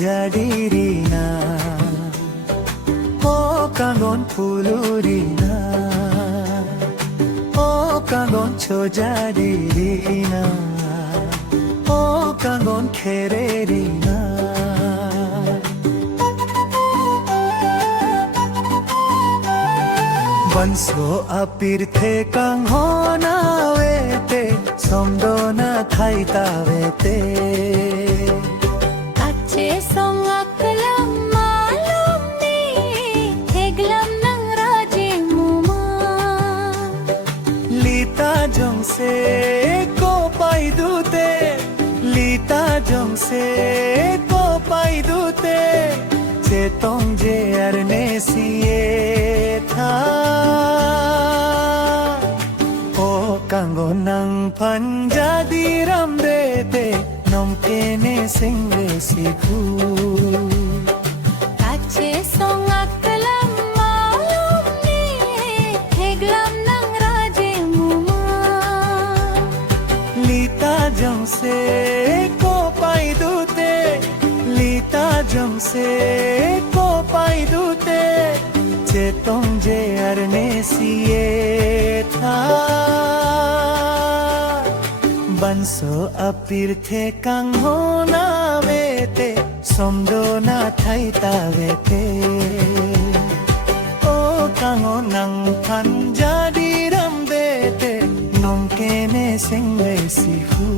jadirina o kangon pulurina o kangon chojadirina o kangon khererina Banso apirthe kang hona vete somdona thaita vete Ache song aklam malum ni heglam nang raje muma Lita jong se ko pai dute Lita jong se ko pai dute che tong je arne siye tha Kangon nang panjadiram dete nom kene singre sikhu Ache song aklam malum ni heglam nang raje muma Lita jam se ko pai dute Lita jam se ko pai dute che tong je arne siye tha Banso apirthe kang hona vete somdona thaita vete o kango nang panjadiram vete nom kene singre sihu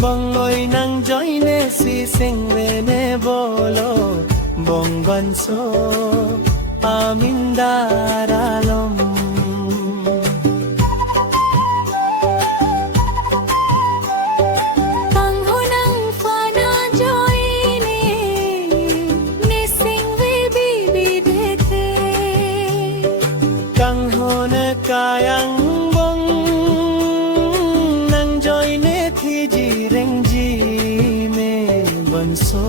Bongoi nang joine si singwene bolo Bongban so amindaralom Kangho nang fana joine ne singwe bibi dete Kangho na kayang bong nang joine thi ji reng ji me banso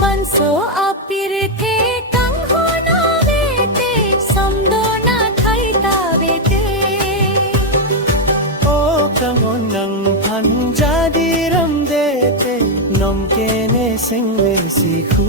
Banso apirthe kangho na vete somdona thaita vete o kango nang panjadiram dete nom kene singwe sikhu